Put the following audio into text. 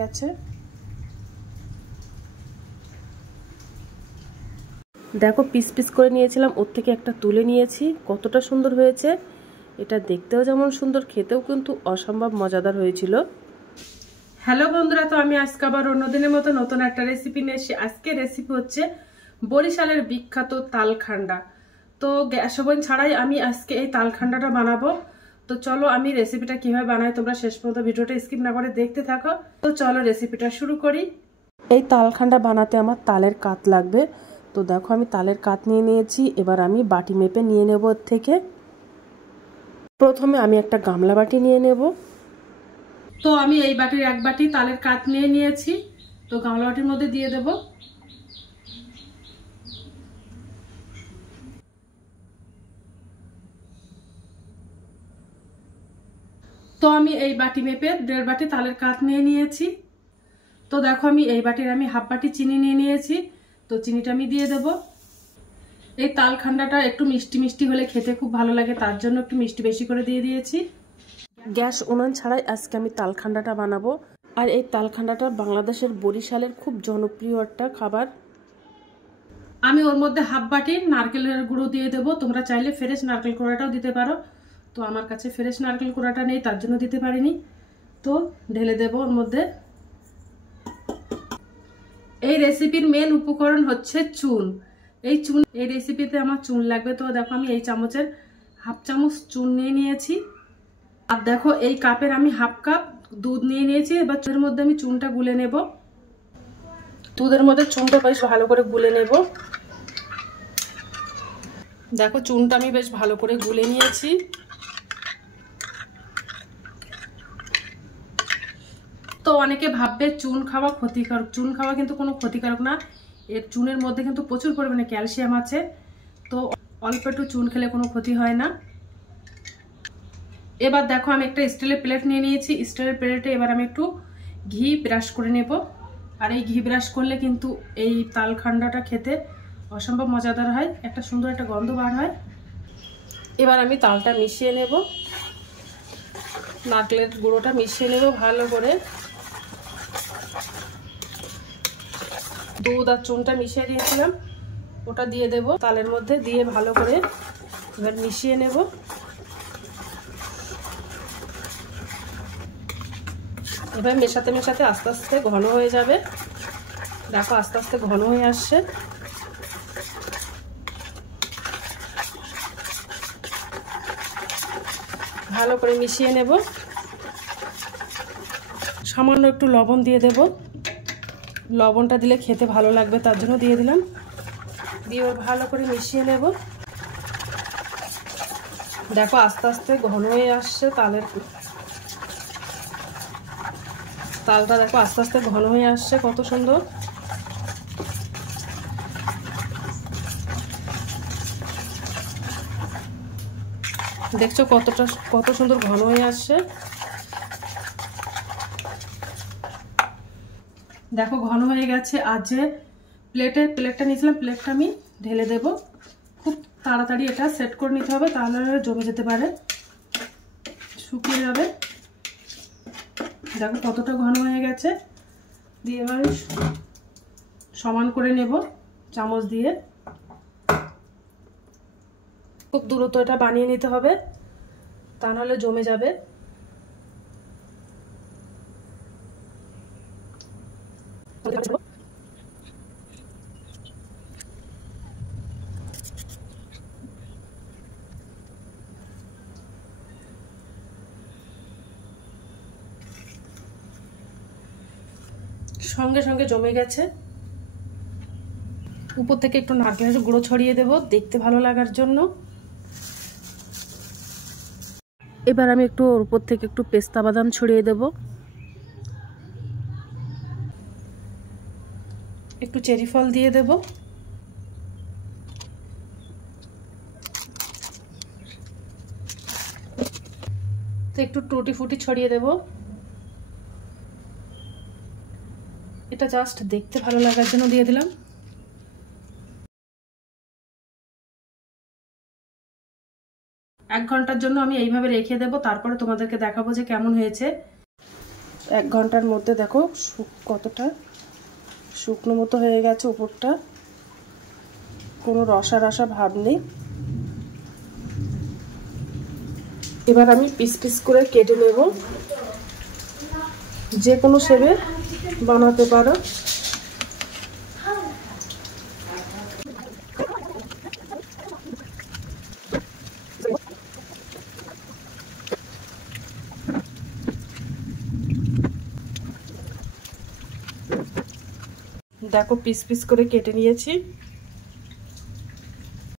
গেছে। দেখো piece piece করে নিয়েছিলাম, ওর থেকে একটা তুলে নিয়েছি, কতটা সুন্দর হয়েছে। এটা দেখতেও যেমন সুন্দর, খেতেও কিন্তু অসম্ভব মজাদার হয়েছিল। হ্যালো বন্ধুরা, তো আমি আজকে আবার অন্যদিনের মতো নতুন একটা রেসিপি নিয়ে এসেছি। আজকে রেসিপি হচ্ছে বরিশালের বিখ্যাত তালখান্ডা। তো গ্যাস ওভেন ছাড়াই আমি আজকে এই তালখান্ডাটা বানাবো। তো চলো আমি রেসিপিটা কিভাবে বানাই তোমরা শেষ পর্যন্ত ভিডিওটা স্কিপ না করে দেখতে থাকো। তো চলো রেসিপিটা শুরু করি। এই তালখান্ডা বানাতে আমার তালের কাত লাগবে। তো দেখো আমি তালের কাত নিয়ে নিয়েছি। এবার আমি বাটি মেপে নিয়ে নেব। এর থেকে প্রথমে আমি একটা গামলা বাটি নিয়ে নেব। তো আমি এই বাটির এক বাটি তালের কাত নিয়ে নিয়েছি। তো গামলা বাটির মধ্যে দিয়ে দেব। তো আমি এই বাটি মেপে 1.5 বাটি তালের কাত নিয়ে নিয়েছি। তো দেখো আমি এই বাটির আমি হাফ বাটি চিনি নিয়ে নিয়েছি। তো চিনিটা আমি দিয়ে দেব। এই তালখান্ডাটা একটু মিষ্টি মিষ্টি হলে খেতে খুব ভালো লাগে, তার জন্য একটু মিষ্টি বেশি করে দিয়ে দিয়েছি। গ্যাস উনান ছাড়াই আজকে আমি তালখান্ডাটা বানাবো। আর এই তালখান্ডাটা বাংলাদেশের বরিশালের খুব জনপ্রিয় একটা খাবার। আমি ওর মধ্যে হাফ বাটি নারকেলের গুঁড়ো দিয়ে দেবো। তোমরা চাইলে ফ্রেশ নারকেল কোড়াটাও দিতে পারো। তো আমার কাছে ফ্রেশ নারকেল কোড়াটা নেই, তার জন্য দিতে পারিনি। তো ঢেলে দেব ওর মধ্যে। এই রেসিপির মেন উপকরণ হচ্ছে চুন। এই রেসিপিতে আমার চুন লাগবে। তো দেখো আমি এই চামচের হাফ চামচ চুন নিয়ে নিয়েছি। আর দেখো এই কাপের আমি হাফ কাপ দুধ নিয়ে নিয়েছি। এবার চুনের মধ্যে আমি চুনটা গুলে নেব। দুধের মধ্যে চুনটা বেশ ভালো করে গুলে নেব। দেখো চুনটা আমি বেশ ভালো করে গুলে নিয়েছি। তো অনেকে ভাববে চুন খাওয়া ক্ষতিকারক। চুন খাওয়া কিন্তু কোনো ক্ষতিকারক না। এর চুনের মধ্যে কিন্তু প্রচুর পরিমাণে ক্যালসিয়াম আছে। তো অল্প একটু চুন খেলে কোনো ক্ষতি হয় না। এবার দেখো আমি একটা স্টিলের প্লেট নিয়ে নিয়েছি। স্টিলের প্লেটে এবার আমি একটু ঘি ব্রাশ করে নেব। আর এই ঘি ব্রাশ করলে কিন্তু এই তালখান্ডাটা খেতে অসম্ভব মজাদার হয়, একটা সুন্দর একটা গন্ধ বার হয়। এবার আমি তালটা মিশিয়ে নেব, নারকেলের গুঁড়োটা মিশিয়ে নেব ভালো করে। দুধ আর চুনটা মিশিয়ে দিয়েছিলাম, ওটা দিয়ে দেব তালের মধ্যে, দিয়ে ভালো করে এবার মিশিয়ে নেব। এবার মেশাতে মেশাতে আস্তে আস্তে ঘন হয়ে যাবে। দেখো আস্তে আস্তে ঘন হয়ে আসছে। ভালো করে মিশিয়ে নেব। সামান্য একটু লবণ দিয়ে দেব। লবণটা দিলে খেতে ভালো লাগবে, তার জন্য দিয়ে দিলাম। দিয়ে ভালো করে মিশিয়ে নেব। দেখো আস্তে আস্তে ঘন হয়ে আসছে তালটা দেখো আস্তে আস্তে ঘন হয়ে আসছে, কত সুন্দর। দেখছো কত সুন্দর ঘন হয়ে আসছে। দেখো ঘন হয়ে গেছে। আর যে প্লেটটা নিয়েছিলাম, প্লেটটা আমি ঢেলে দেব। খুব তাড়াতাড়ি এটা সেট করে নিতে হবে, তাহলে জমে যেতে পারে, শুকিয়ে যাবে। দেখো কতটা ঘন হয়ে গেছে। দিয়ে এবার সমান করে নেব চামচ দিয়ে। খুব দ্রুত এটা বানিয়ে নিতে হবে, তা নাহলে জমে যাবে। সঙ্গে সঙ্গে জমে গেছে। উপর থেকে একটু নারকেলের গুঁড়ো ছড়িয়ে দেব দেখতে ভালো লাগার জন্য। এবার আমি একটু ওর উপর থেকে একটু পেস্তা বাদাম ছড়িয়ে দেব, একটু চেরি ফল দিয়ে দেব। তো একটু টুটি ফুটি ছড়িয়ে দেব। এটা জাস্ট দেখতে ভালো লাগার জন্য দিয়ে দিলাম। এক ঘন্টার জন্য আমি এইভাবে রেখে দেব, তারপরে তোমাদেরকে দেখাবো যে কেমন হয়েছে। 1 ঘন্টার মধ্যে দেখো কতটা শুকনো মতো হয়ে গেছে, উপরটা কোনো রসা রসা ভাব নেই। এবার আমি পিস পিস করে কেটে নেব, যে কোনো শেপে বানাতে পারো। দেখো পিস পিস করে কেটে নিয়েছি।